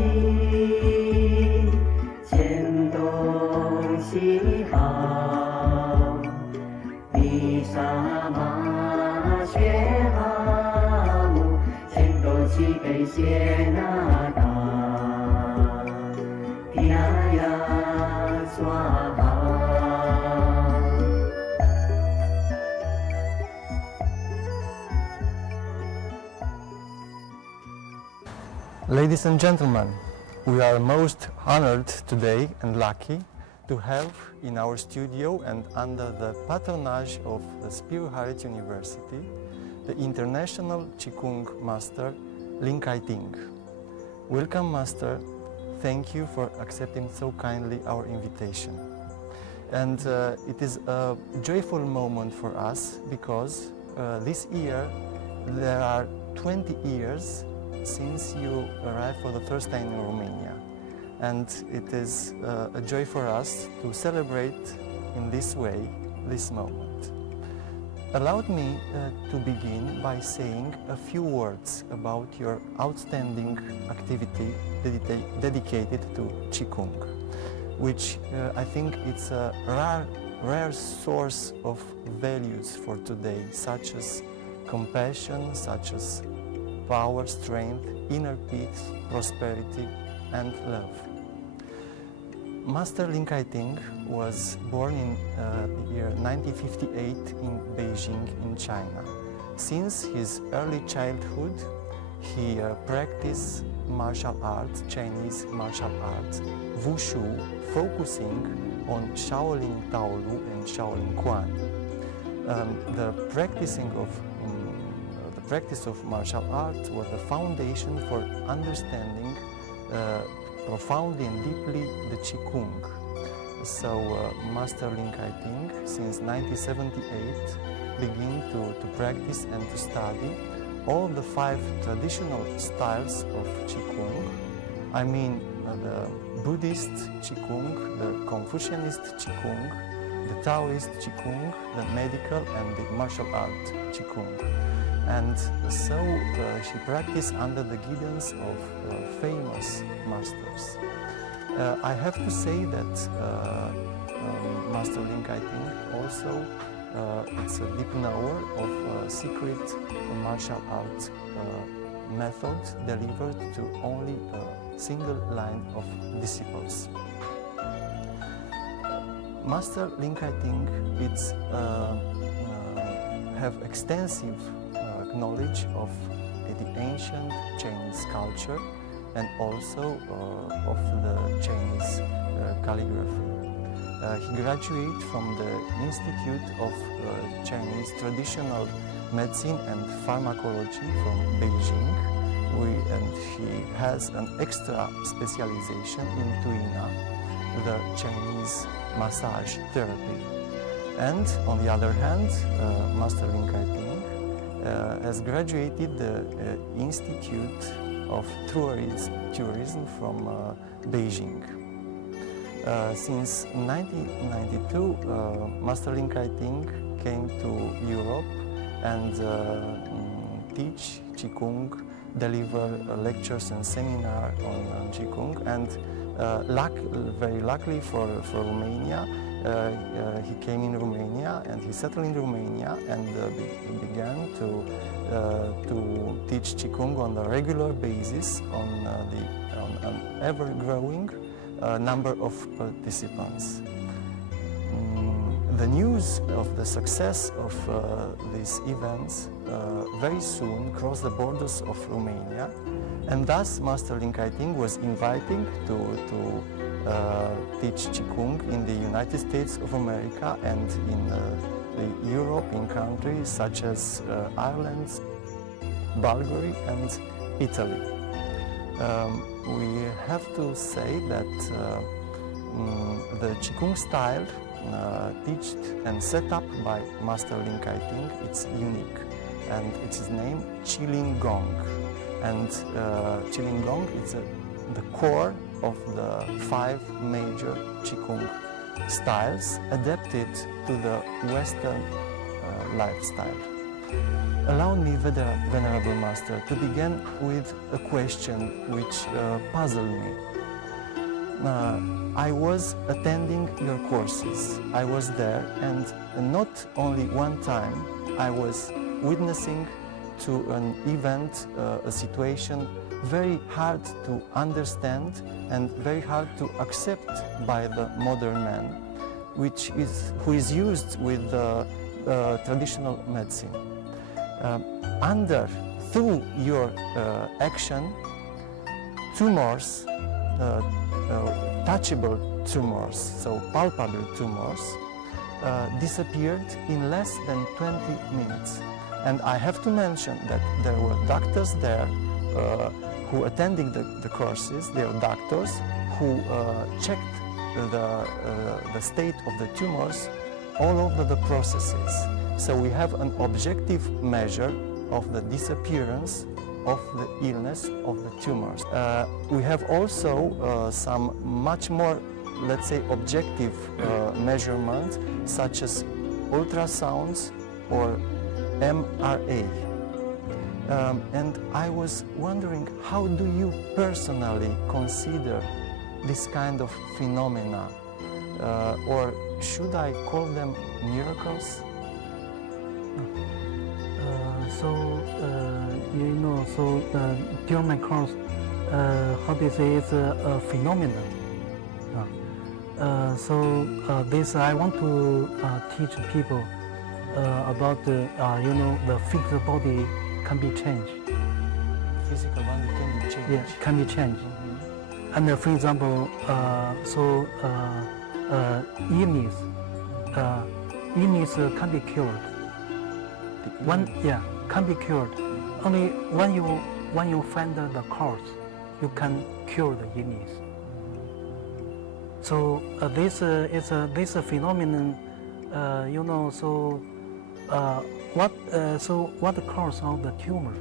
心，牵动喜好，弥沙玛学阿姆，牵动起给谢那达，提呀呀刷哈。Ladies and gentlemen, we are most honored today and lucky to have in our studio and under the patronage of the Spirit Heart University the International Qigong Master Lin Kai Ting. Welcome, Master. Thank you for accepting so kindly our invitation. And it is a joyful moment for us because this year there are 20 years since you arrived for the first time in Romania. And it is a joy for us to celebrate in this way this moment. Allow me to begin by saying a few words about your outstanding activity dedicated to Qigong, which I think it's a rare source of values for today, such as compassion, such as power, strength, inner peace, prosperity, and love. Master Lin Kai Ting was born in the year 1958 in Beijing, in China. Since his early childhood, he practiced martial arts, Chinese martial arts, Wushu, focusing on Shaolin Taolu and Shaolin Quan. The practice of martial arts was the foundation for understanding profoundly and deeply the Qigong. So Master Lin Kai Ting, since 1978, began to practice and to study all the 5 traditional styles of Qigong. I mean the Buddhist Qigong, the Confucianist Qigong, the Taoist Qigong, the medical and the martial art Qigong. And so she practiced under the guidance of famous masters. I have to say that Master Lin Kai Ting also is a deep knower of secret martial art method delivered to only a single line of disciples. Master Lin Kai Ting have extensive knowledge of the ancient Chinese culture and also of the Chinese calligraphy. He graduated from the Institute of Chinese Traditional Medicine and Pharmacology from Beijing, and he has an extra specialization in Tuina, the Chinese massage therapy. And on the other hand, Master Lin Kai Ting has graduated the Institute of Tourism from Beijing. Since 1992, Master Lin Kai Ting came to Europe and teach Qigong, deliver lectures and seminars on Qigong, and very luckily for Romania, he came in Romania and he settled in Romania and began to teach Qigong on a regular basis on an ever-growing number of participants. The news of the success of these events very soon crossed the borders of Romania, and thus Master Lin Kai Ting was invited to teach Qigong in the United States of America and in the European countries such as Ireland, Bulgaria and Italy. We have to say that the Qigong style taught and set up by Master Lin Kai Ting, it's unique, and it's his name Qigong. And Qigong is the core of the 5 major Qigong styles adapted to the Western lifestyle. allow me, Venerable Master, to begin with a question which puzzled me. I was attending your courses. I was there, and not only one time, I was witnessing to an event, a situation very hard to understand and very hard to accept by the modern man, who is used with traditional medicine. Through your action, tumors, touchable tumors, so palpable tumors, disappeared in less than 20 minutes. And I have to mention that there were doctors there who attending the courses. They are doctors who checked the state of the tumors all over the processes. So we have an objective measure of the disappearance of the illness of the tumors. We have also some much more, let's say, objective measurements, such as ultrasounds or MRA. And I was wondering, how do you personally consider this kind of phenomena? Or should I call them miracles? During my course, how do you say, it's a phenomenon. This I want to teach people about the physical body can be changed. Physical body can be changed. Yeah, can be changed. And for example, illness can be cured. Can be cured. Only when you find the cause, you can cure the illness. So this is this phenomenon, what the cause of the tumor?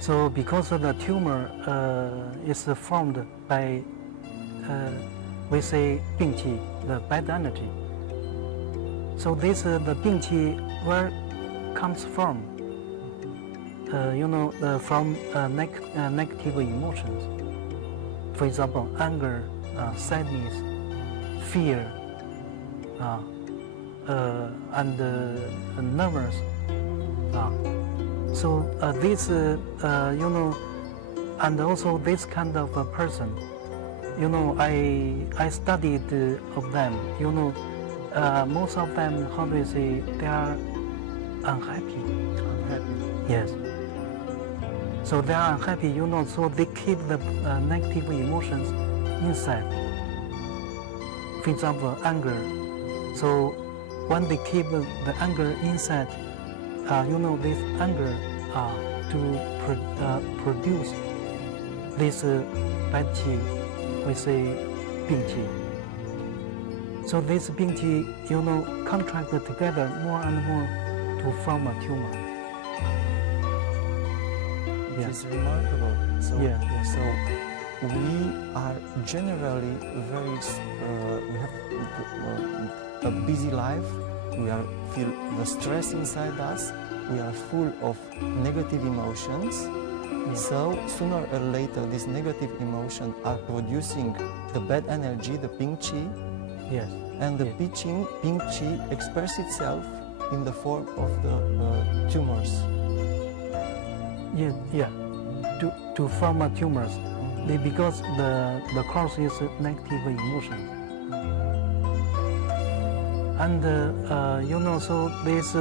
So because of the tumor is formed by, we say, 病气, the bad energy. So this the 病气 where comes from? From negative emotions. For example, anger, sadness, fear, and nervous. So this, and also this kind of a person, I studied of them. Most of them, how do you say, they are unhappy. Unhappy. Yes. So they are unhappy, so they keep the negative emotions inside. For example, anger. So when they keep the anger inside, this anger to produce this bad qi, we say 病气. So this 病气, contract together more and more to form a tumor. It is remarkable. So, Yeah. so we are generally very, we have a busy life. We feel the stress inside us. We are full of negative emotions. So sooner or later, these negative emotions are producing the bad energy, the pink chi. Yes. And the Yeah. pink chi expresses itself in the form of the tumors. Yeah. To form a tumors, because the cause is negative emotions. And so this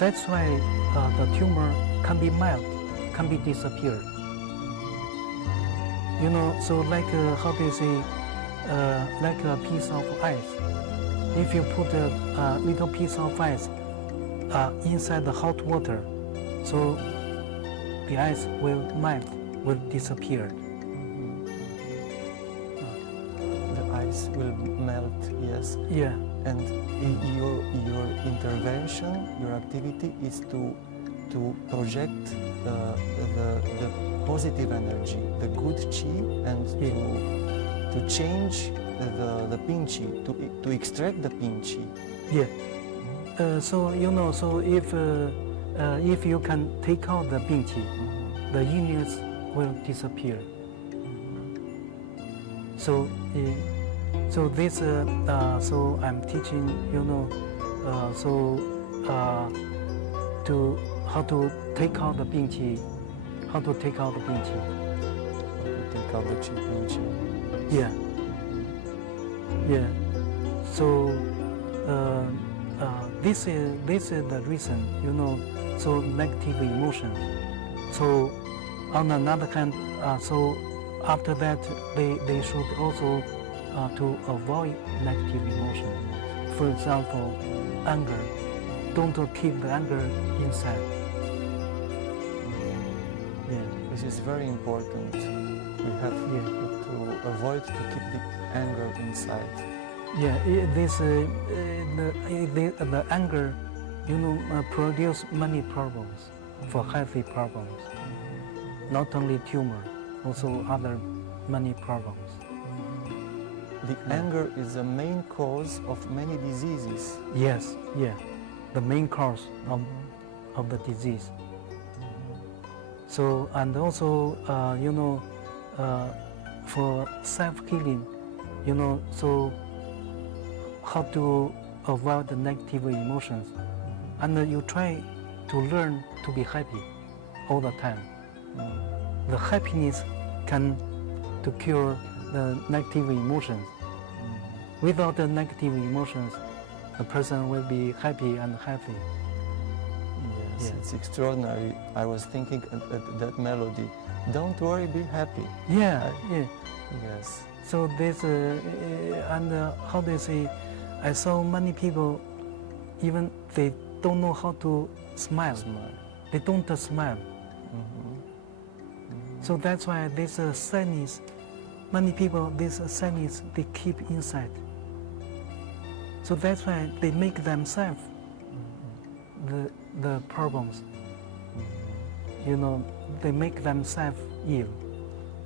that's why the tumor can be mild, can be disappeared. So like how do you say, like a piece of ice. If you put a little piece of ice inside the hot water, so the ice will melt, will disappear. The ice will melt, yes. Yeah. And your intervention, your activity is to project the positive energy, the good chi, and to change the pinchi, to extract the pinchi. Yeah. So if you can take out the pinchi, the unions will disappear. So this so I'm teaching to how to take out the pinchi, To take out the pinchi. Yeah. Yeah. So this is the reason, so negative emotions. So on another hand, so after that they should also to avoid negative emotions. For example, anger. Don't keep the anger inside. Yeah. This is very important. We have to avoid to keep the anger inside. Yeah, the anger, produce many problems, for healthy problems. Not only tumor, also other many problems. The anger is the main cause of many diseases. Yes, yeah, the main cause of the disease. So, and also, for self-healing, so how to avoid the negative emotions. And you try to learn to be happy all the time. The happiness can to cure the negative emotions. Without the negative emotions, the person will be happy and healthy. Yes, Yeah. it's extraordinary. I was thinking at that melody. Don't worry, be happy. Yeah, yeah. Yes. So this, how do you say, I saw many people, even they don't know how to smile. They don't smile. So that's why this sadness, many people, this sadness, they keep inside. So that's why they make themselves the problems. They make themselves ill.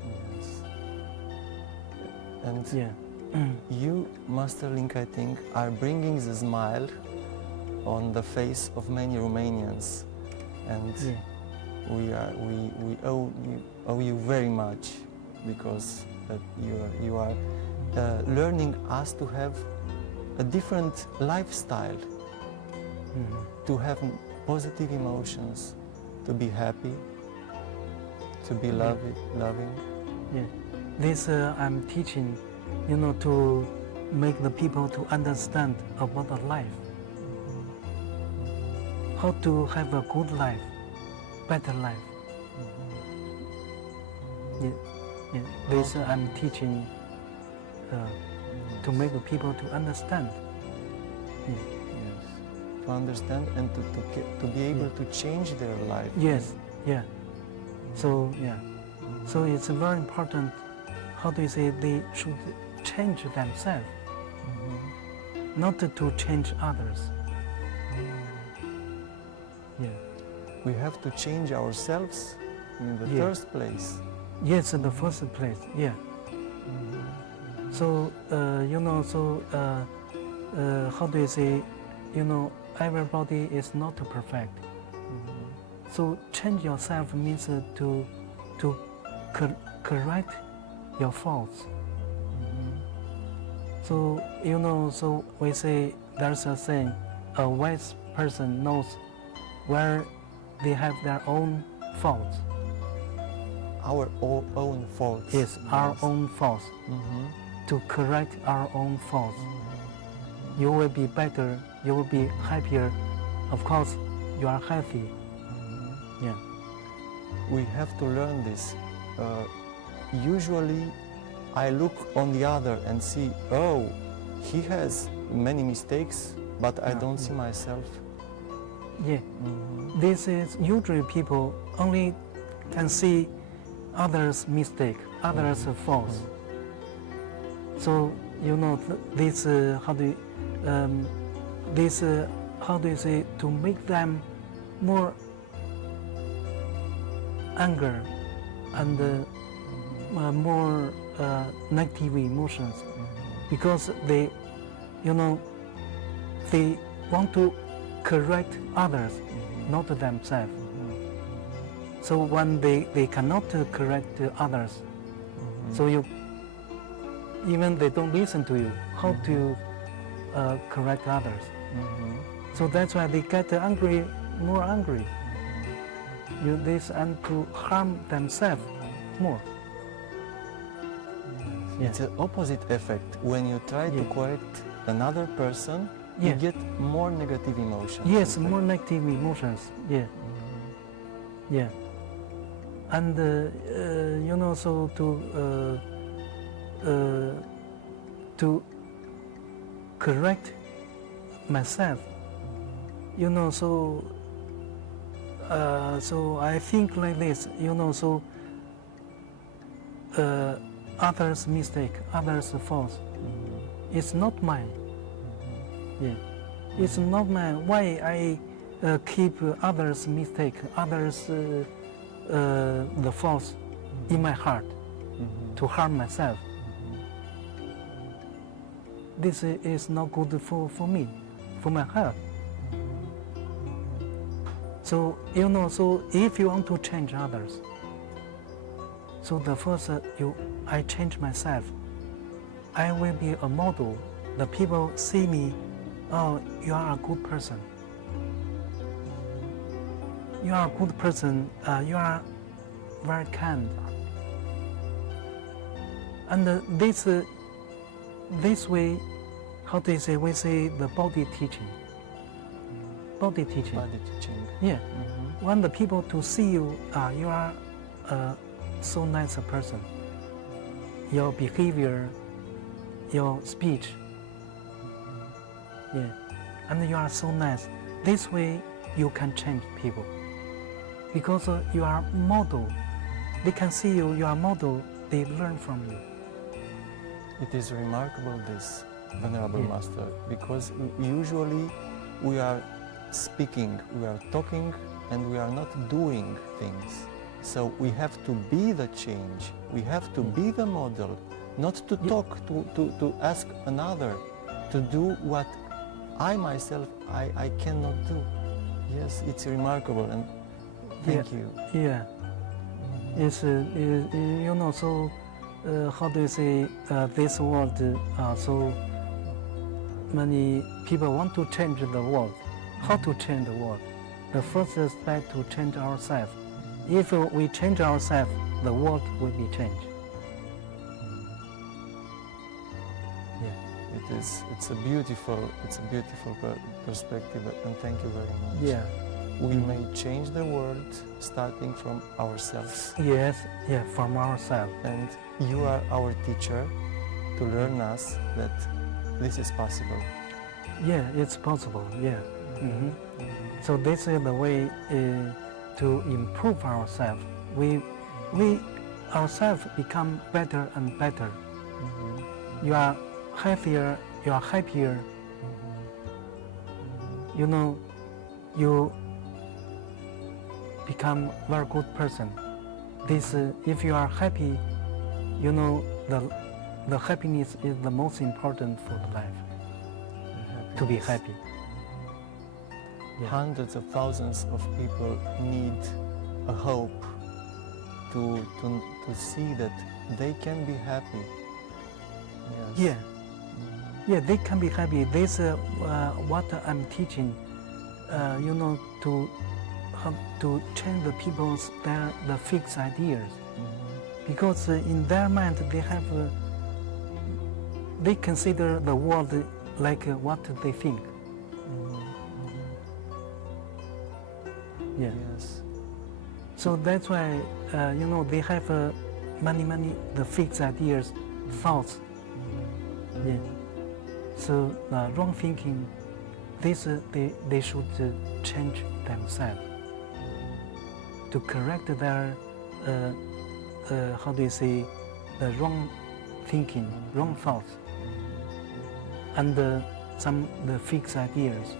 Yes. And Yeah. you, Master Lin Kai Ting, are bringing the smile on the face of many Romanians, and Yeah. we owe you very much, because you are learning us to have a different lifestyle, to have positive emotions, to be happy, to be loving. Yeah. This I'm teaching, to make the people to understand about the life. How to have a good life, better life. Yeah. Yeah. This I'm teaching to make the people to understand. Yeah. Yes. To understand and to be able to change their life. Yes, yeah. So, yeah. So it's very important, how do you say, they should change themselves, not to change others. Yeah. We have to change ourselves in the first place. Yes, in the first place, yeah. So, how do you say, everybody is not perfect. So change yourself means to correct your faults. So, so we say there's a saying, a wise person knows where they have their own faults. Our own faults. Yes, our own faults. To correct our own faults. You will be better, you will be happier. Of course, you are healthy. Yeah. We have to learn this. Usually, I look on the other and see, oh, he has many mistakes, but I don't see myself. Yeah. This is usually people only can see others' mistake, others' faults. So this how do you say, to make them more anger and more negative emotions. because they, they want to correct others, not themselves. So when they cannot correct others, so even they don't listen to you, how to correct others? So that's why they get angry, more angry. This and to harm themselves more. It's an opposite effect. When you try to correct another person, you get more negative emotions. Yes, more negative emotions. Yeah. Yeah. And so to correct myself, so I think like this, so others' mistake, others' fault, it's not mine. Yeah, it's not mine. Why I keep others' mistake, others' the faults in my heart to harm myself? This is not good for me, for my health. So so if you want to change others, so the first I change myself. I will be a model. The people see me, oh, you are a good person. You are a good person. You are very kind. And this way, how do you say? We say the body teaching. Body teaching. Body teaching. Yeah. When the people to see you, you are so nice a person. Your behavior, your speech, yeah, and you are so nice. This way you can change people. Because you are model. They can see you, you are model, they learn from you. It is remarkable, this, Venerable Master, because usually we are speaking, we are talking, and we are not doing things. So we have to be the change, we have to be the model, not to talk, to ask another to do what I myself, I cannot do. Yes, it's remarkable, and thank you. Yeah, it's, so how do you say, this world, so many people want to change the world. How to change the world? The first step to change ourselves. If we change ourselves, the world will be changed. Yeah. It's a beautiful perspective, and thank you very much. Yeah. We may change the world starting from ourselves. Yes, yeah, from ourselves. And you are our teacher to learn us that this is possible. Yeah, it's possible, yeah. So this is the way to improve ourselves. We ourselves become better and better. You are healthier, you are happier. You become very good person. This, if you are happy, the happiness is the most important for the life. To be happy. Yeah. Hundreds of thousands of people need a hope to see that they can be happy. Yes. Yeah. Yeah, they can be happy. This what I'm teaching, to change the people's the fixed ideas, because in their mind they consider the world like what they think. Yeah. Yes. So that's why they have many the fixed ideas, thoughts. Yeah. So wrong thinking. This they should change themselves to correct their how do you say, the wrong thinking, wrong thoughts, and the fixed ideas.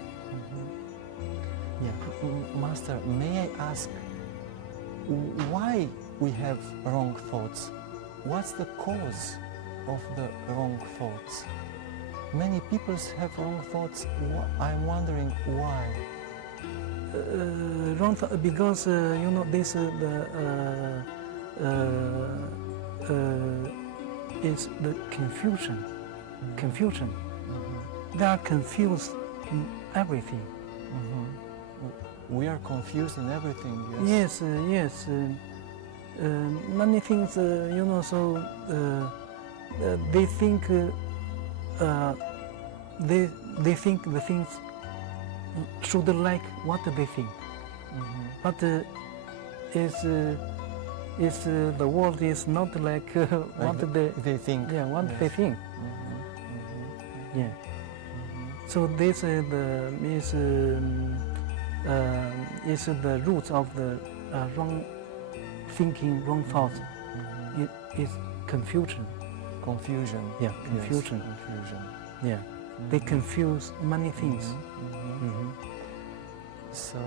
Yeah. Master, may I ask why we have wrong thoughts? What's the cause? of the wrong thoughts. Many people have wrong thoughts. I'm wondering why. Because this is the confusion. Confusion. They are confused in everything. We are confused in everything. Yes, yes. Many things, so they think they think the things should like what they think, but the world is not like what they think. Yeah, what Yes. they think. Yeah. So this is the root of the wrong thinking, wrong thoughts. It is confusion. Confusion. Yeah, confusion. Yes, confusion. Yeah, they confuse many things. So,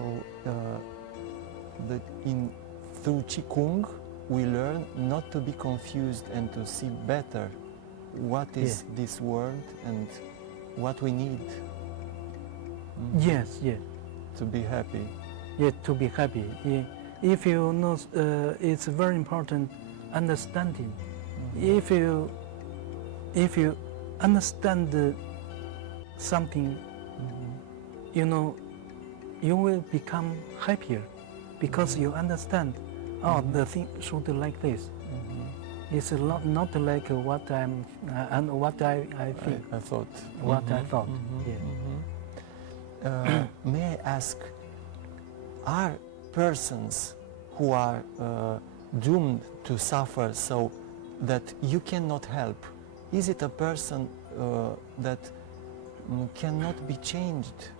through Qigong, we learn not to be confused and to see better what is this world and what we need. Yes, yes. To be happy. Yeah, to be happy. Yeah. If you know, it's very important understanding. If you understand something, you will become happier because you understand. Oh, the thing should be like this. It's not like what I'm and what I think. I thought. What I thought. Yeah. May I ask, are persons who are doomed to suffer so that you cannot help, is it a person that cannot be changed?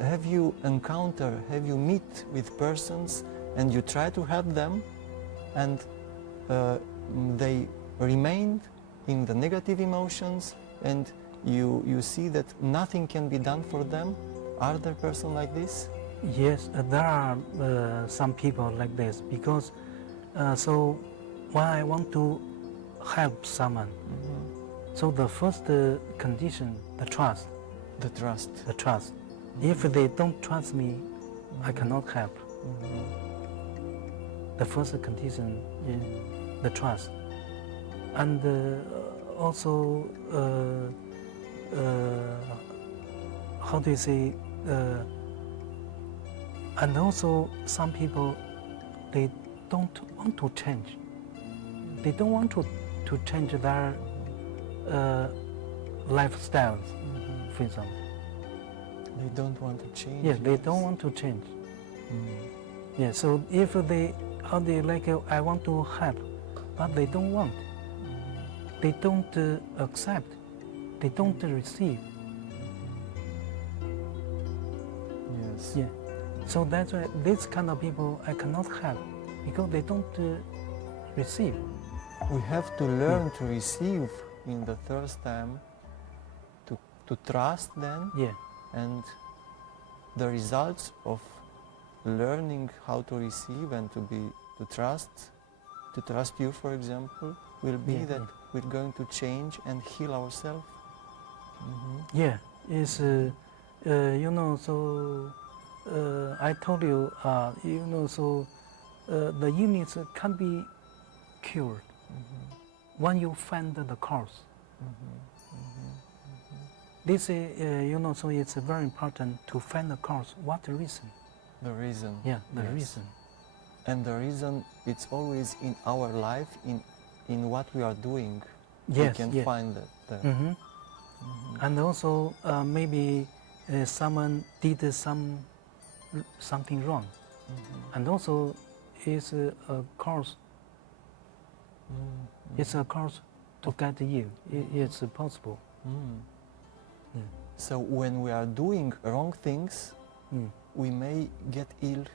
Have you meet with persons and you try to help them and they remain in the negative emotions and you see that nothing can be done for them? Are there persons like this? Yes, there are some people like this because so when I want to help someone, so the first condition, the trust. The trust. The trust. If they don't trust me, I cannot help. The first condition is the trust. And also, how do you say, and also some people, they don't want to change. They don't want to change their lifestyles, for example. They don't want to change. Yeah, they don't want to change. Yeah, so if they, how they like, I want to help, but they don't want. They don't accept. They don't receive. Yes. Yeah. So that's why this kind of people I cannot help because they don't receive. We have to learn to receive in the first time, to trust then. Yeah. And the results of learning how to receive and to trust you, for example, will be that we're going to change and heal ourselves. Yeah, it's so I told you, so the illness can be cured when you find the cause. This is, so it's very important to find the cause. What the reason? The reason. Yeah, the yes. reason. And the reason, it's always in our life, in what we are doing. Yes, we can find that there. And also maybe someone did something wrong, and also it's a cause. It's a cause to get you. It's possible. Yeah. So when we are doing wrong things, we may get ill.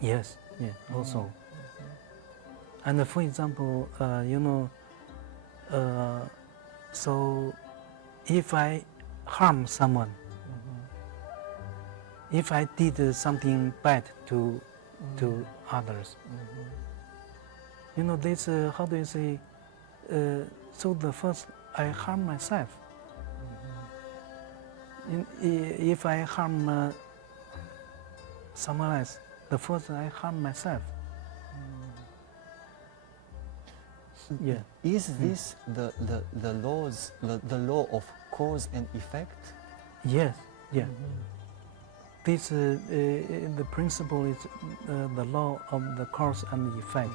Yes, yeah, also. And for example, so if I harm someone, if I did something bad to others, this, how do you say, so the first I harm myself. If I harm someone else, the first I harm myself. Yeah. Is this the laws, the law of cause and effect? Yes. Yeah. This the principle is the law of the cause and the effect.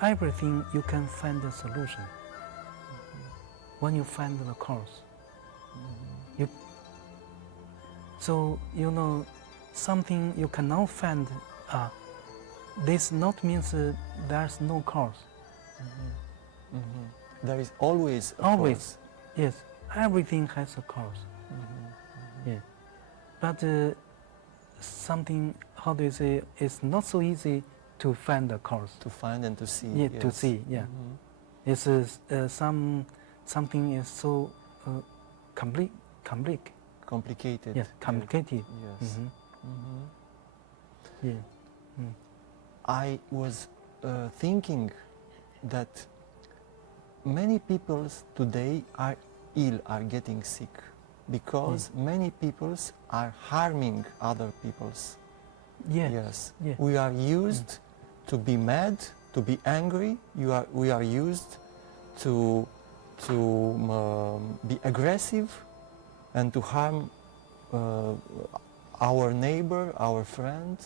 Everything you can find a solution. When you find the cause, so you know something you cannot find. This not means there's no cause. There is always a Always, cause. yes. Everything has a cause. Yeah, but something, how do you say? It's not so easy to find the cause. To find and to see. Yeah, to yes. see. Yeah, it's something is so Complicated. Yes, complicated. Yes. Yeah. I was thinking that many people today are ill, are getting sick, because many peoples are harming other peoples. Yes. Yeah. We are used to be mad, to be angry. We are used to be aggressive and to harm our neighbor, our friend.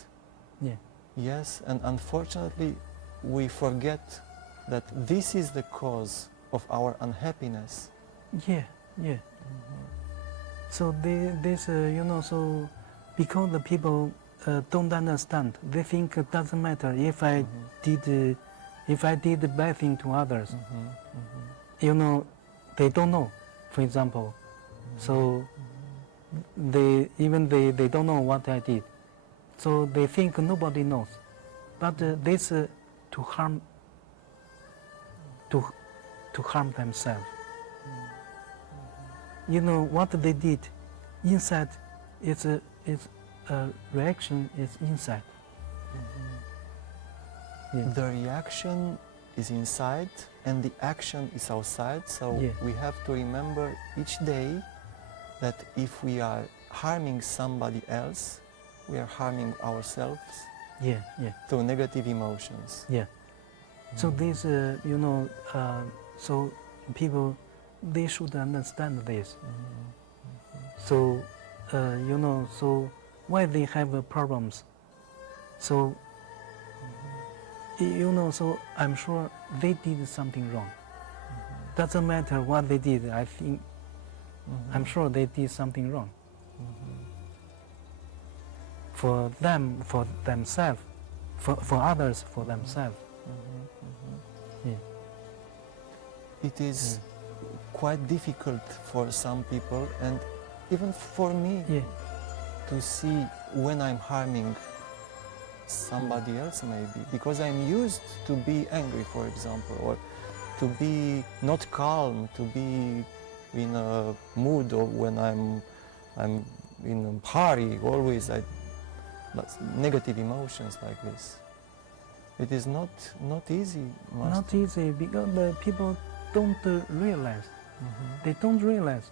Yeah. Yes, and unfortunately we forget that this is the cause of our unhappiness. Yeah. So this, you know, so because the people don't understand, they think it doesn't matter if I did the bad thing to others. You know, they don't know, for example. So they don't know what I did. So they think nobody knows. But this to harm themselves. You know what they did inside, it's a reaction is inside. Yeah. The reaction is inside and the action is outside, so we have to remember each day that if we are harming somebody else, we are harming ourselves through negative emotions. Yeah. So this, you know, so people, they should understand this. So, you know, so why they have problems. So, you know, so I'm sure they did something wrong. Doesn't matter what they did, I think, I'm sure they did something wrong. For them, for themselves, for others, for themselves. Yeah. It is quite difficult for some people and even for me to see when I'm harming somebody else maybe, because I'm used to be angry, for example, or to be not calm, to be in a mood, or when I'm in a hurry, always negative emotions like this. It is not easy. Not easy because the people don't realize. They don't realize.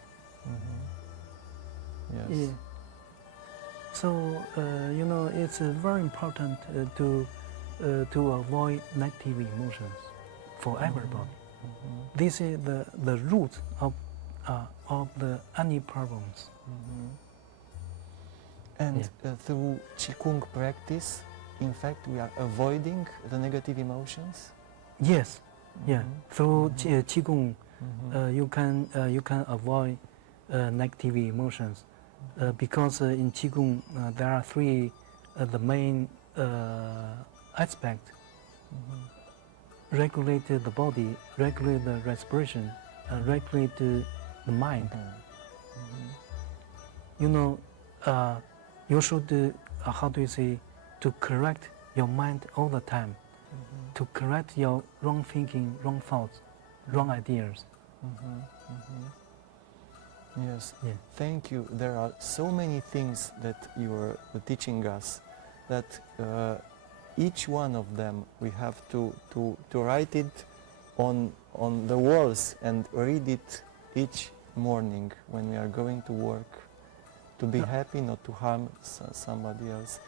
Yes. Yeah. So you know, it's very important to avoid negative emotions for everybody. This is the root of any problems. And through Qigong practice, in fact, we are avoiding the negative emotions. Yes. Yeah. Through Qigong, you can avoid negative emotions. Because in Qigong there are three the main aspects. Regulate the body, regulate the respiration, regulate the mind. You know, you should, how do you say, to correct your mind all the time, to correct your wrong thinking, wrong thoughts, wrong ideas. Yes, Yeah. Thank you. There are so many things that you are teaching us that each one of them we have to write it on on the walls and read it each morning when we are going to work, to be happy, not to harm somebody else.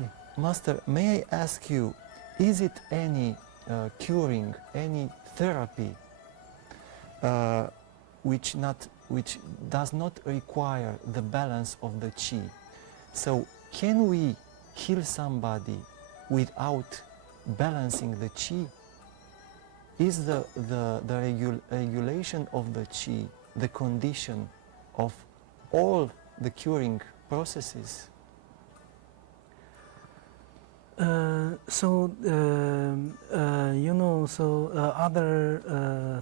Yeah. Master, may I ask you, is it any curing, any therapy which does not require the balance of the qi? So can we heal somebody without balancing the qi? Is the regulation of the qi the condition of all the curing processes? Other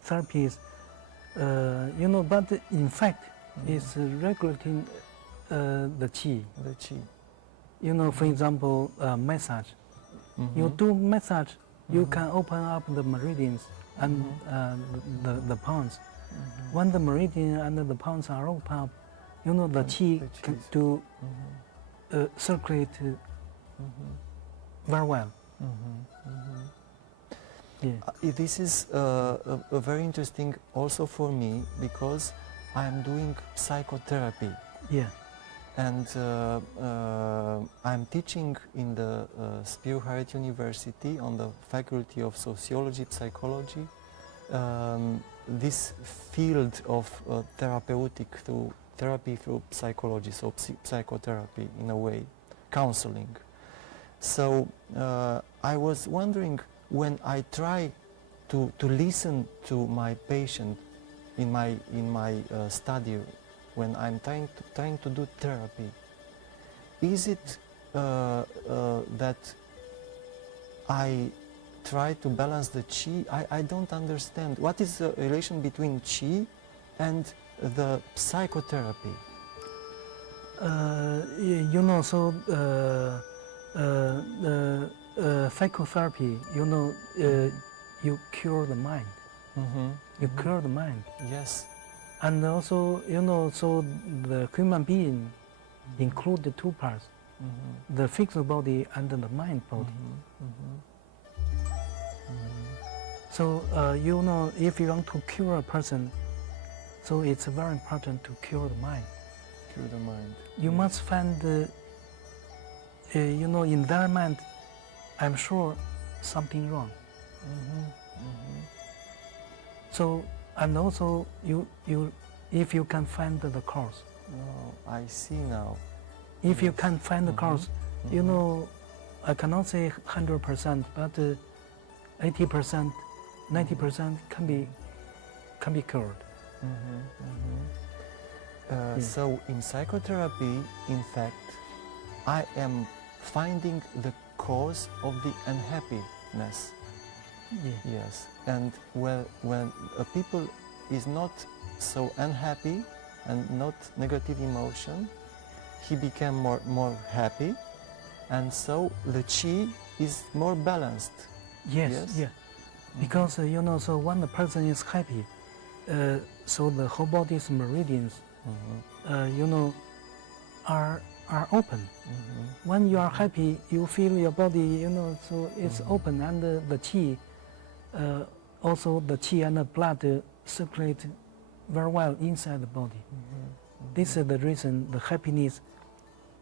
therapies, but in fact, it's regulating the qi. The qi. For example, massage. You do massage, you can open up the meridians and the pounds. When the meridian and the pounds are open up, the qi can to circulate very well. Yeah. This is very interesting also for me, because I am doing psychotherapy. Yeah. And I'm teaching in the Spearhead University on the Faculty of Sociology, Psychology, this field of therapeutic therapy through psychology, so psychotherapy in a way, counseling. So I was wondering, when I try to listen to my patient in my study, when I'm trying to do therapy, is it that I try to balance the qi? I don't understand. What is the relation between qi and the psychotherapy? Psychotherapy, you cure the mind. You cure the mind. Yes. And also, so the human being include the two parts, the physical body and the mind body. So, if you want to cure a person, so it's very important to cure the mind. Cure the mind. You must find, in their mind, I'm sure something wrong. So, and also, if you can find the cause. Oh, I see now. If you can find the cause, I cannot say 100%, but 80%, 90% can be cured. So in psychotherapy, in fact, I am finding the cause of the unhappiness. Yes, and when a people is not so unhappy and not negative emotion, he became more happy, and so the qi is more balanced. Yes. Because so when the person is happy, so the whole body's meridians, are open. When you are happy, you feel your body, so it's open, and the qi, also the qi and the blood circulate very well inside the body. This is the reason the happiness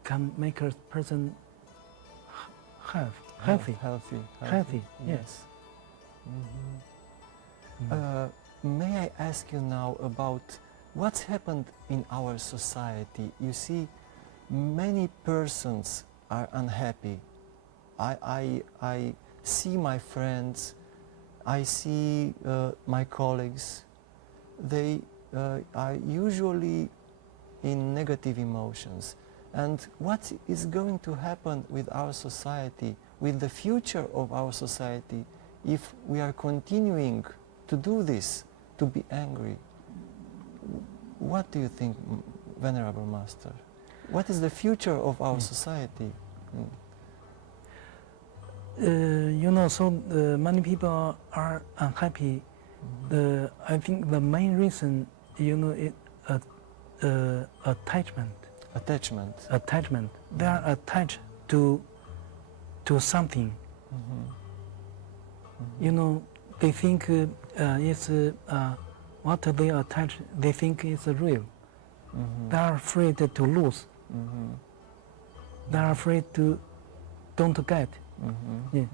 can make a person healthy. Healthy. Yes. May I ask you now about what's happened in our society? You see, many persons are unhappy. I see my friends, I see my colleagues. They are usually in negative emotions. And what is going to happen with our society, with the future of our society, if we are continuing to do this, to be angry? What do you think, Venerable Master? What is the future of our society? Many people are unhappy. I think the main reason, is attachment. Attachment. They are attached to something. they think it's what they attach. They think it's real. They are afraid to lose. They are afraid to don't get. Yeah.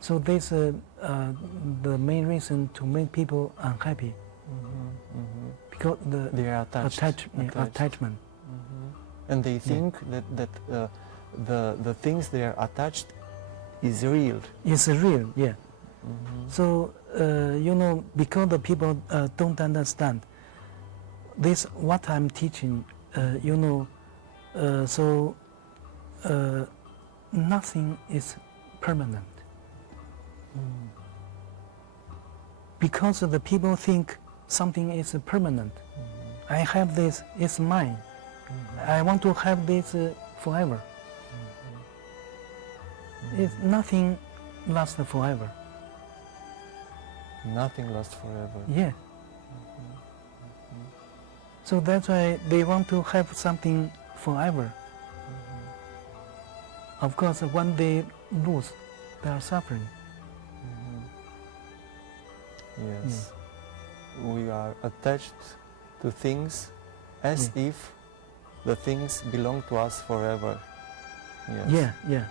So this is the main reason to make people unhappy. Because they are attachment. And they think that the things they are attached is real. It's real, yeah. So because the people don't understand this, what I'm teaching, so nothing is permanent. Because the people think something is permanent. I have this, it's mine. I want to have this forever. It's nothing lasts forever. Nothing lasts forever. Yeah. So that's why they want to have something forever. Of course, when they lose, they are suffering. Yes. We are attached to things as if the things belong to us forever. Yes. Yeah.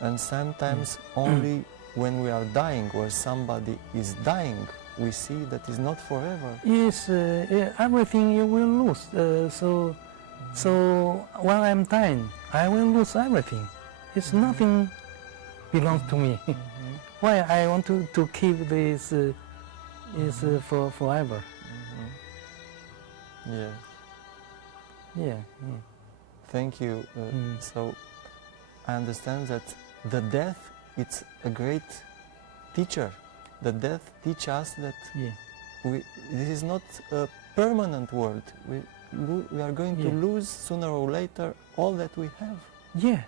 And sometimes only when we are dying or somebody is dying, we see that is not forever. Yes, everything you will lose. So when I'm dying, I will lose everything. It's nothing belongs to me. Why I want to keep this is for forever. Yeah. Thank you. So I understand that the death, it's a great teacher. The death teaches us that this is not a permanent world. We are going to lose sooner or later all that we have. Yes.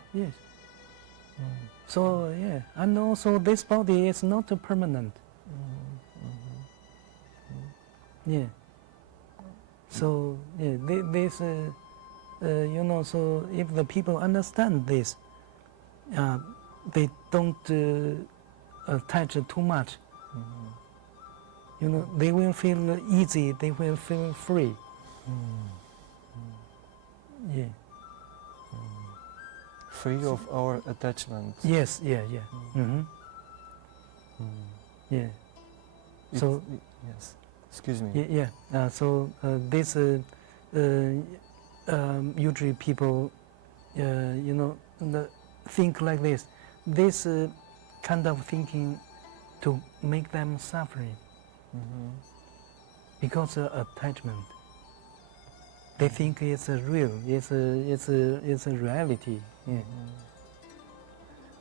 So and also this body is not permanent. Yeah. So this so if the people understand this, they don't attach too much. They will feel easy. They will feel free. Yeah. Free of our attachment. Yes. Yeah. So yes. Excuse me. Yeah. So this usually people, think like this. This kind of thinking to make them suffering because of attachment. They think it's real. It's a reality. Yeah.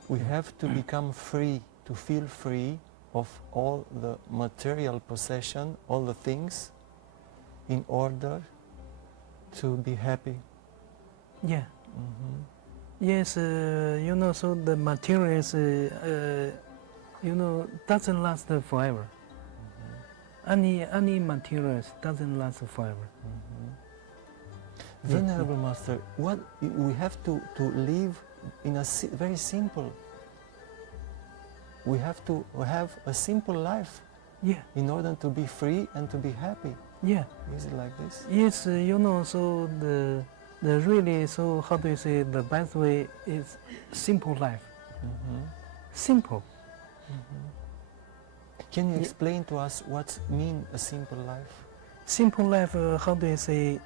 We have to become free, to feel free of all the material possession, all the things, in order to be happy. Yeah. Yes, so the materials, doesn't last forever. Any materials doesn't last forever. Venerable Master, what we have to live in a very simple. We have to have a simple life. Yeah. In order to be free and to be happy. Yeah. Is it like this? Yes, so the really, so how do you say, the best way is simple life. Simple. Can you explain to us what means a simple life? Simple life, how do you say,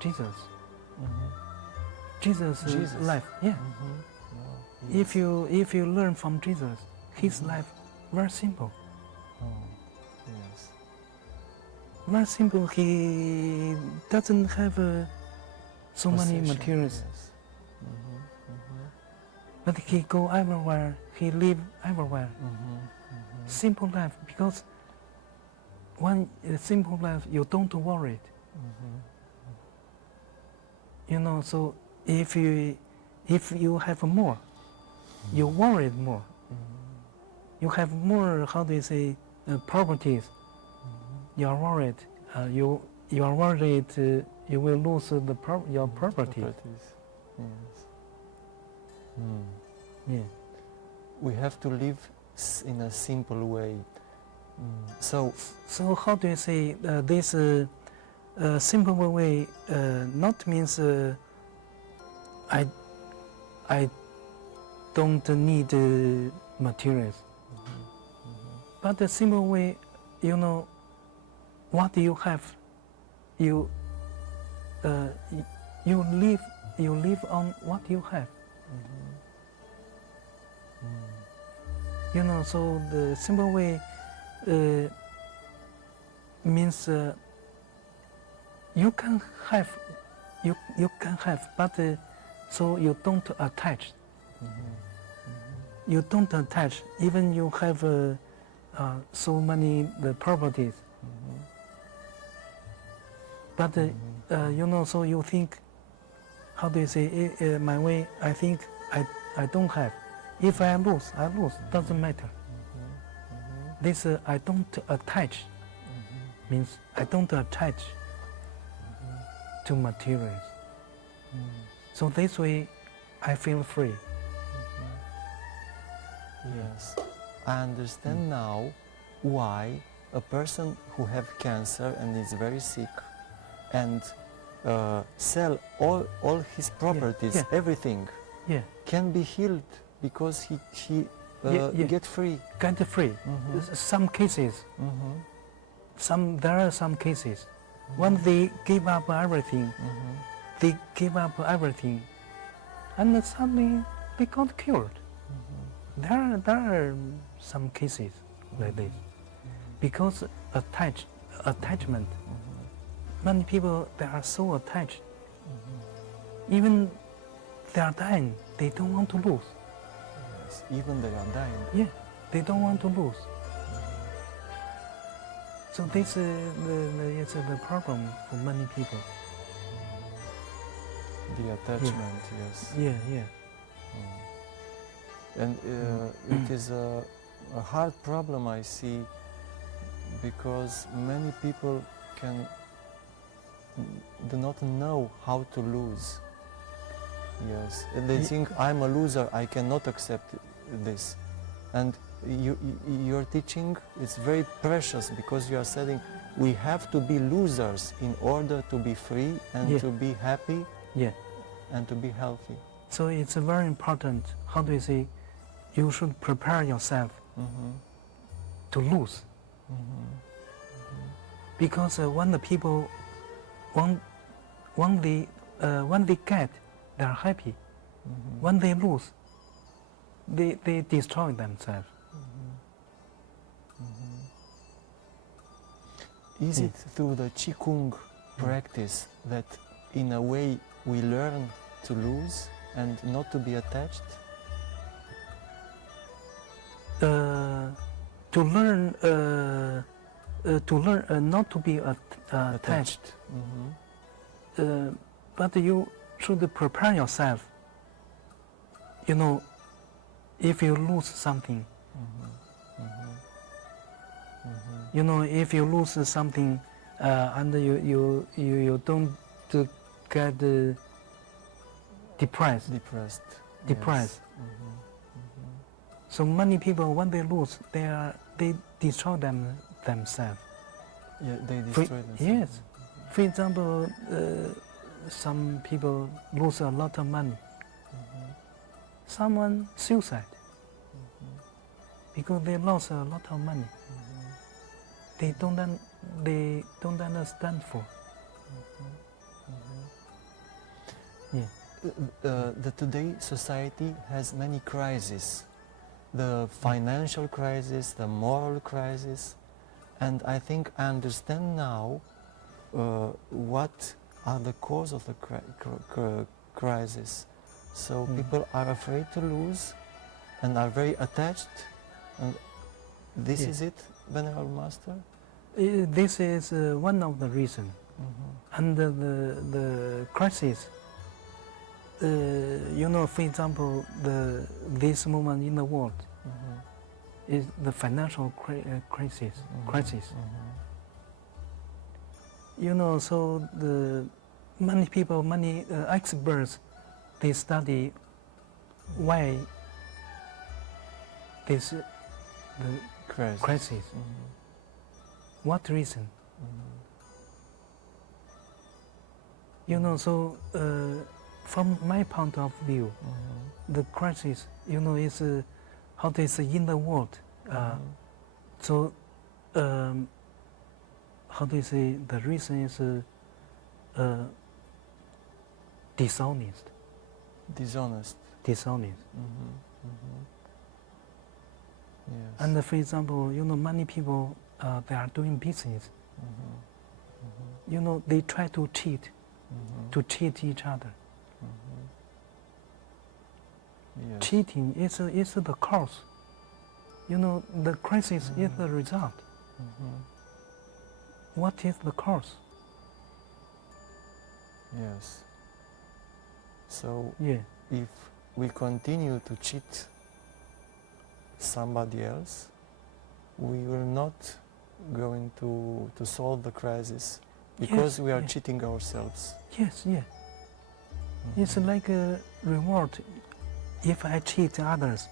Jesus. Jesus' life, yeah. Yes. If you learn from Jesus, his life very simple. Yes. Very simple. He doesn't have so many materials. Yes. But he go everywhere. He live everywhere. Simple life, because when simple life, you don't worry. So if you have more, you worry more. You have more, how do you say, properties. You are worried. You are worried. you will lose your property. Properties. Yes. Yeah. We have to live in a simple way. So how do you say this simple way? Not means I don't need materials, but the simple way, you know, what you have, you live on what you have. You know, so the simple way means you can have, but so you don't attach. You don't attach, even you have so many the properties. But you know, so you think, how do you say, my way, I think I don't have. If I lose, doesn't matter. This I don't attach, means I don't attach to materials. So this way I feel free. yes, I understand now why a person who have cancer and is very sick and sell all his properties, yeah. everything, Yeah, can be healed because he get free. get free. Some cases, there are some cases, when they give up everything, and suddenly they got cured. There are some cases like this, because attachment. Many people, they are so attached. Even they are dying, they don't want to lose. Yes, even they are dying. Yeah, they don't want to lose. So this is the problem for many people. The attachment, yes. Yeah. And it is a hard problem, I see, because many people do not know how to lose. Yes, and they think I'm a loser, I cannot accept this. And your teaching is very precious, because you are saying we have to be losers in order to be free and to be happy and to be healthy. So it's very important, how do you say, you should prepare yourself to lose. Because when the people, when they get, they are happy. When they lose, they destroy themselves. Is it through the Qigong practice that in a way we learn to lose and not to be attached? To learn not to be attached. But you should prepare yourself. You know, if you lose something, you know, if you lose something and you don't get depressed. Yes. So many people, when they lose, they destroy themselves. Yeah, they destroy themselves. Yes. For example, some people lose a lot of money. Someone suicide because they lost a lot of money. They don't understand for. The today society has many crises. The financial crisis, the moral crisis, and I think I understand now what are the cause of the crisis. So people are afraid to lose and are very attached. And this is it, Venerable Master? This is one of the reasons. And the crisis, you know, for example, this moment in the world is the financial crisis. You know, so many people, many experts, they study why this the crisis. What reason? You know, so from my point of view, the crisis, you know, is how to say in the world. So how do you say the reason is dishonest. Dishonest. Dishonest. Yes. And for example, you know, many people they are doing business. You know, they try to cheat each other. Yes. Cheating is the cause. You know, the crisis is the result. What is the cause? Yes. So Yeah. if we continue to cheat somebody else, we will not going to solve the crisis because we are cheating ourselves. Yes, yeah. It's like a reward. If I cheat others,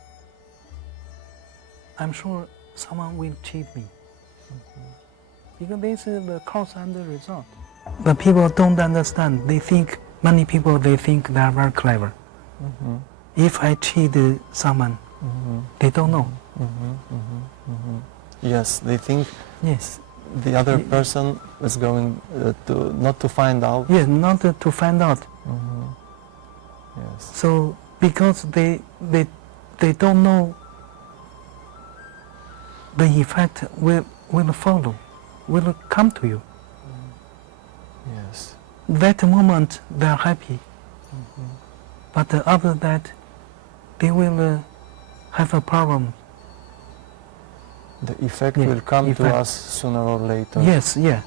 I'm sure someone will cheat me. Because this is the cause and the result. The people don't understand. They think, many people, they think they are very clever. If I cheat someone, they don't know. Yes, they think Yes. the other person is going not to find out. Yes, not to find out. Yes. So because they don't know, the effect will follow, will come to you. Yes. That moment they are happy, but after that they will have a problem. The effect will come to us sooner or later. Yes, yeah.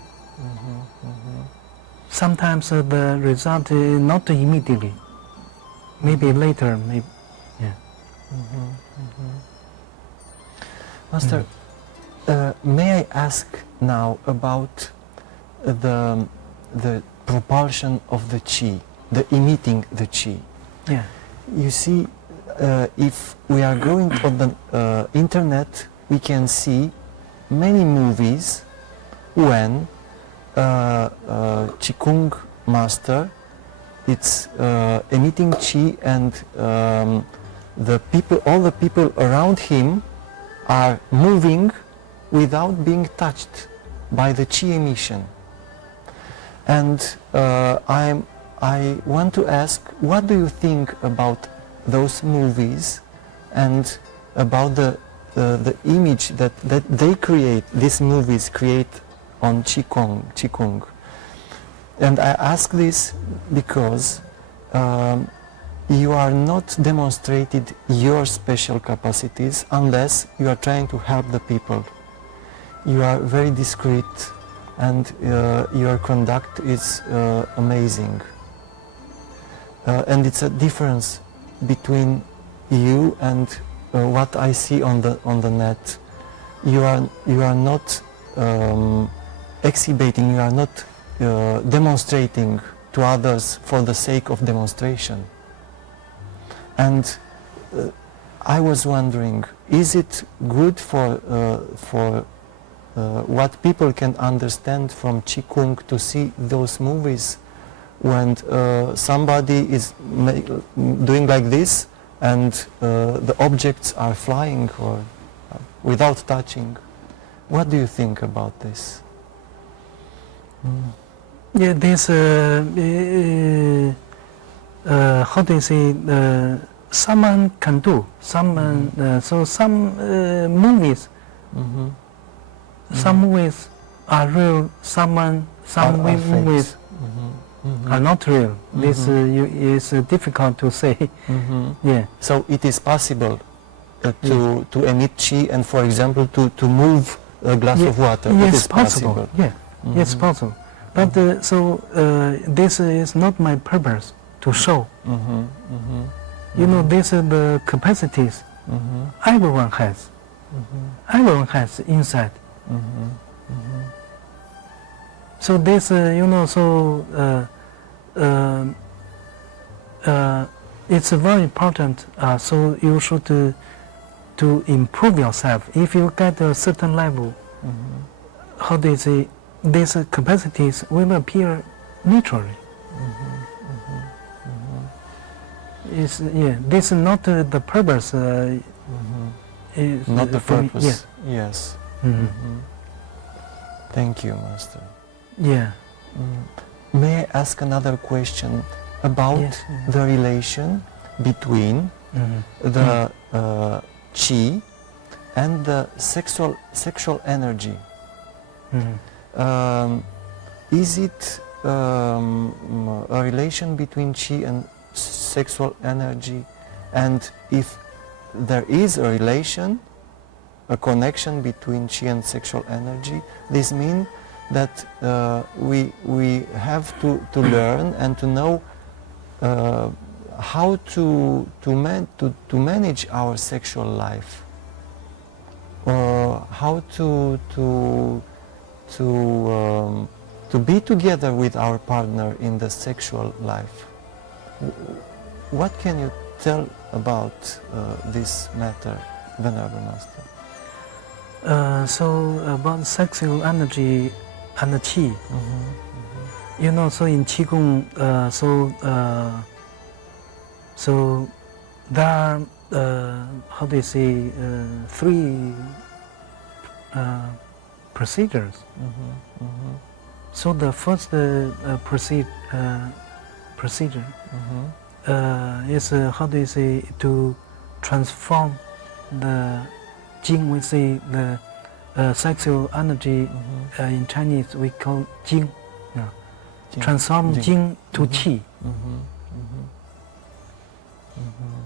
Sometimes the result is not immediately, maybe later, maybe. Yeah. Master, may I ask now about the propulsion of the qi, the emitting the qi? Yeah. You see, if we are going on the internet, we can see many movies when Qigong master it's emitting qi, and all the people around him are moving without being touched by the qi emission. And I want to ask, what do you think about those movies and about the image that they create, these movies create on Qigong? And I ask this because you are not demonstrated your special capacities unless you are trying to help the people. You are very discreet, and your conduct is amazing. And it's a difference between you and what I see on the net. You are not exhibiting. You are not demonstrating to others for the sake of demonstration. And I was wondering, is it good for what people can understand from Qigong to see those movies when somebody is doing like this and the objects are flying or without touching? What do you think about this? Yeah, there's how do you say, someone can do, someone, so some movies, some movies are real, some movies are not real. This is difficult to say. Yeah. So it is possible to emit qi and, for example, to move a glass of water. Yes, it is possible. Yeah, yes, possible. But this is not my purpose to show. You know, these are the capacities everyone has. Everyone has inside. So this, you know, so it's very important. So you should to improve yourself. If you get a certain level, how do you say, these capacities will appear naturally. This is not the purpose. Not the for me, purpose. Yes. Thank you, Master. Yeah. May I ask another question about Yes. the relation between the Qi and the sexual energy? Is it a relation between Qi and sexual energy? And if there is a relation, a connection between Qi and sexual energy, this means that we have to learn and to know how to manage our sexual life, or how to be together with our partner in the sexual life. What can you tell about this matter, Venerable Master? So about sexual energy and the Qi, you know, so in Qigong, so there are, how do you say, three procedures. So the first procedure is, how do you say, to transform the Jing. We say the sexual energy in Chinese we call Jing. Transform Jing to Qi.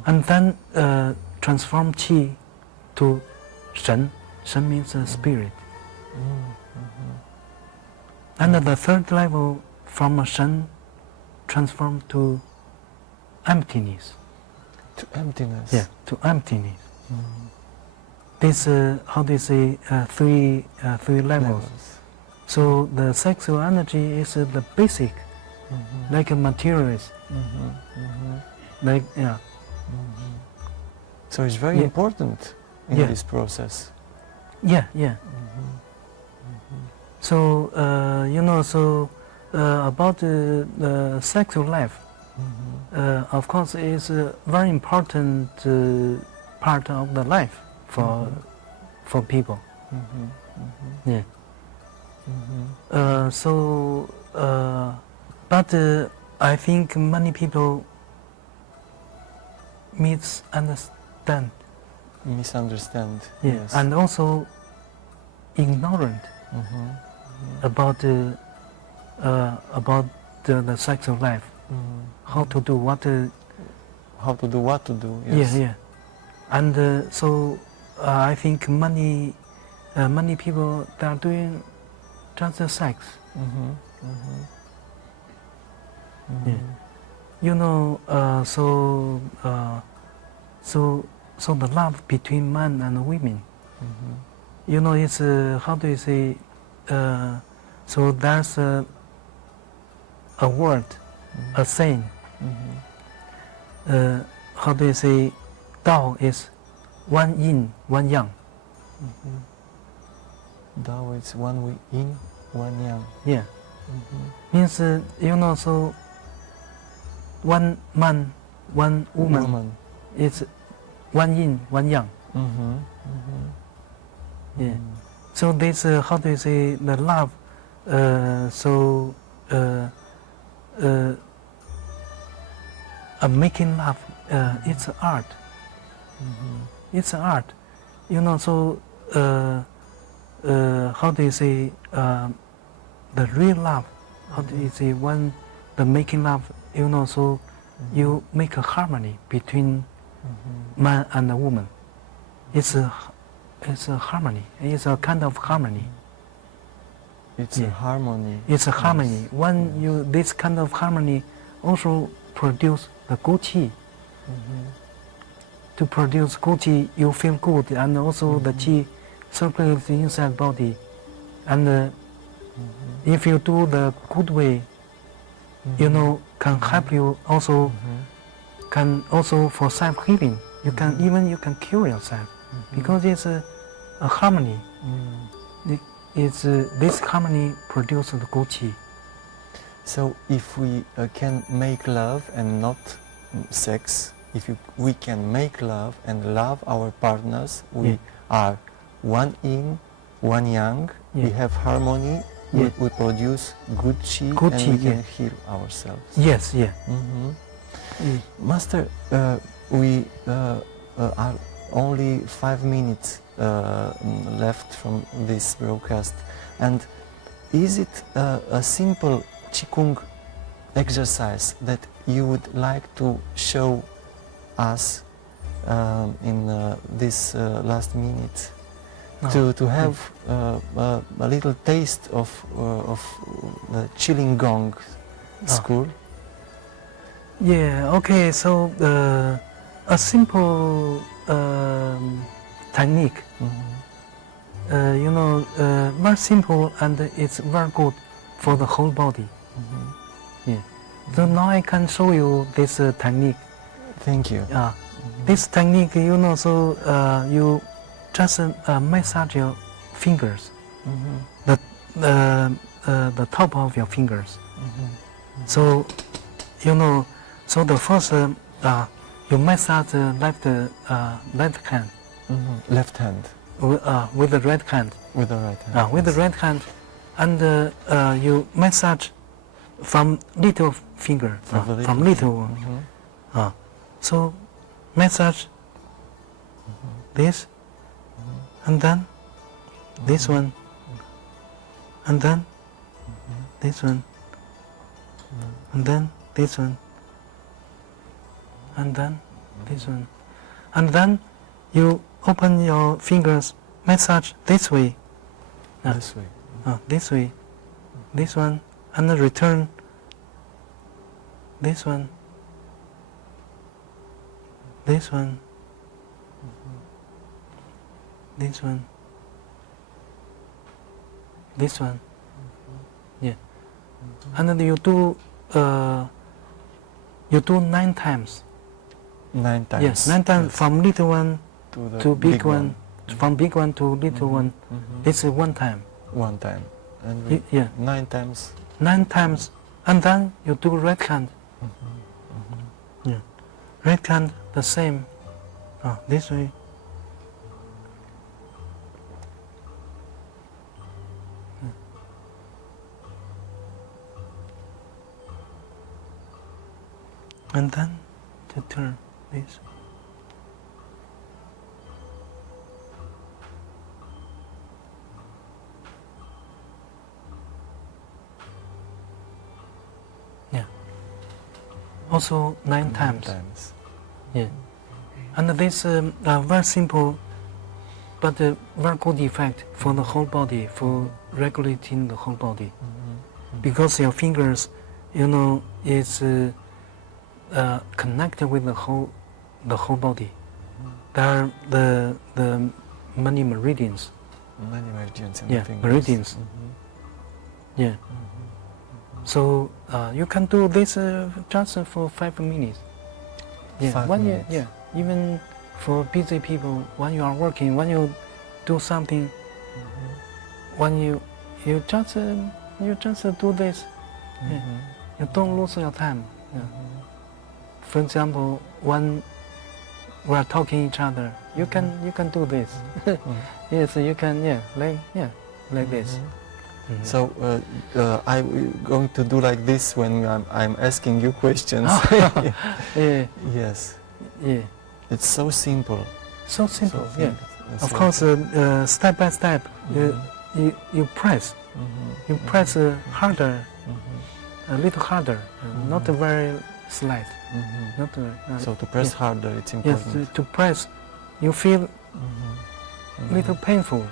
And then transform Qi to Shen. Shen means spirit. And the third level, from Shen, transform to emptiness. To emptiness. Yeah, to emptiness. This, how do you say, three levels. So the sexual energy is the basic, like a materialist. Like, yeah. So it's very important in this process. Yeah. So, you know, so about the sexual life, of course, is a very important part of the life for people. Yeah. But I think many people misunderstand. Yes. And also ignorant about the sexual life. How to do what to do. Yes. Yeah. And so I think many people, they are doing just the sex. Yeah. You know, so the love between men and women, you know, it's how do you say? So there's a word, a saying. How do you say? Tao is one yin, one yang. Tao is one yin, one yang. Yeah. Means, you know, so one man, one woman. It's one yin, one yang. Yeah. So this, how do you say, the love, making love, it's art. It's art. You know, so how do you say, the real love, how do you say, when the making love, you know, so you make a harmony between man and a woman. It's a harmony. It's a kind of harmony. It's a harmony. It's a harmony. When you, this kind of harmony also produce the good Qi. To produce good Qi, you feel good, and also the Qi circulates inside body. And if you do the good way, you know, can help you also, can also for self-healing. You can even you can cure yourself because it's a harmony. It's this harmony produces the good qi. So if we can make love and not sex, if we can make love and love our partners, we are one yin, one yang, we have harmony, we produce good qi, Good and qi, we can heal ourselves. Yes, yeah. Master, we are only 5 minutes left from this broadcast, and is it a simple Qigong exercise that you would like to show us in this last minute? To have a little taste of the Qigong school? Yeah, okay, so a simple technique, you know, very simple, and it's very good for the whole body. Yeah. So now I can show you this technique. Thank you. This technique, you know, so you just massage your fingers, the top of your fingers. So, you know, so the first you massage the left hand. Left hand. With the right hand. With the right hand. With the right hand, and you massage from little finger, from little one. So massage this, and then this one, and then this one, and then this one, and then this one, and then you open your fingers, massage this way, This way. this way, this one, and then return this one, this one, this one, this one, yeah, and then you do 9 times. 9 times. Yes, 9 times, yes. from little one to big one, one. from big one to little one. This is 1 time. 1 time. And we, Yeah, 9 times. 9 times, and then you do right hand. Yeah, right hand the same. This way. And then to turn this. Yeah. Also 9 times. 9 times. Yeah. And this very simple, but very good effect for the whole body, for regulating the whole body. Because your fingers, you know, is connected with the whole body. There are the many meridians. Many meridians in Yeah, the fingers. meridians. Yeah. So you can do this just for 5 minutes. Yeah, 5 when minutes. yeah, even for busy people, when you are working, when you do something, when you just do this, yeah, you don't lose your time. Yeah. For example, when we are talking each other, you can do this. Yes, you can like this. So I'm going to do like this when I'm asking you questions. Yeah, Yes. yeah. It's so simple. So simple. So Yeah. it's Of so- course, step by step, you press. You press harder, a little harder, not very slight. Not So to press yeah. harder, it's Yes, important. to press, you feel little painful.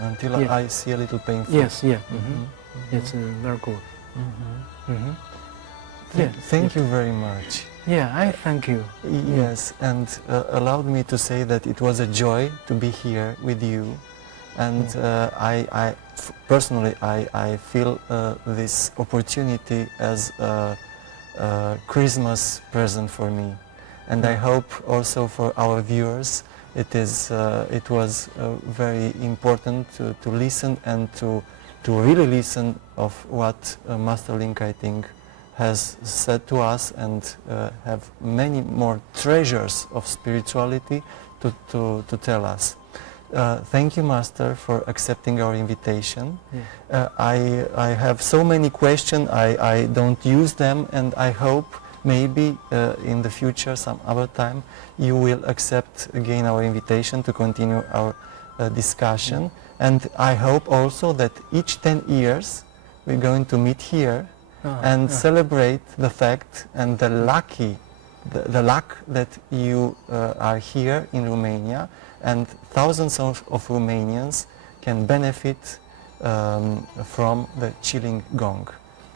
Until Yeah. I see a little painful. Yes, yeah. It's very good. Yeah. Thank you very much. Yeah, I thank you. Yes, and allowed me to say that it was a joy to be here with you, and personally, I feel this opportunity as a Christmas present for me, and I hope also for our viewers it was very important to listen and to really listen of what Master Lin Kai Ting has said to us, and have many more treasures of spirituality to tell us. Thank you, Master, for accepting our invitation. Yeah. I have so many questions, I don't use them, and I hope maybe in the future, some other time, you will accept again our invitation to continue our discussion. And I hope also that each 10 years we're going to meet here and celebrate the fact and the luck that you are here in Romania, and thousands of Romanians can benefit from the Qigong Gong.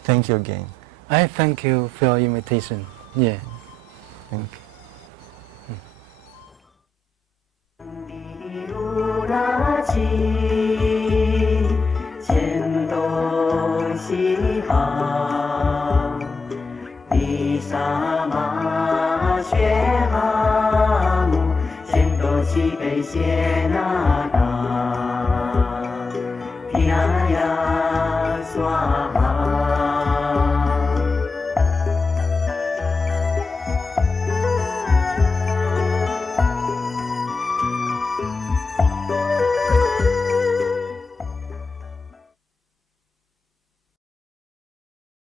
Thank you again. I thank you for your invitation. Yeah. Thank you. 如那情，牵东西方，比沙马雪哈姆，牵东西北谢那达，皮那呀娑哈。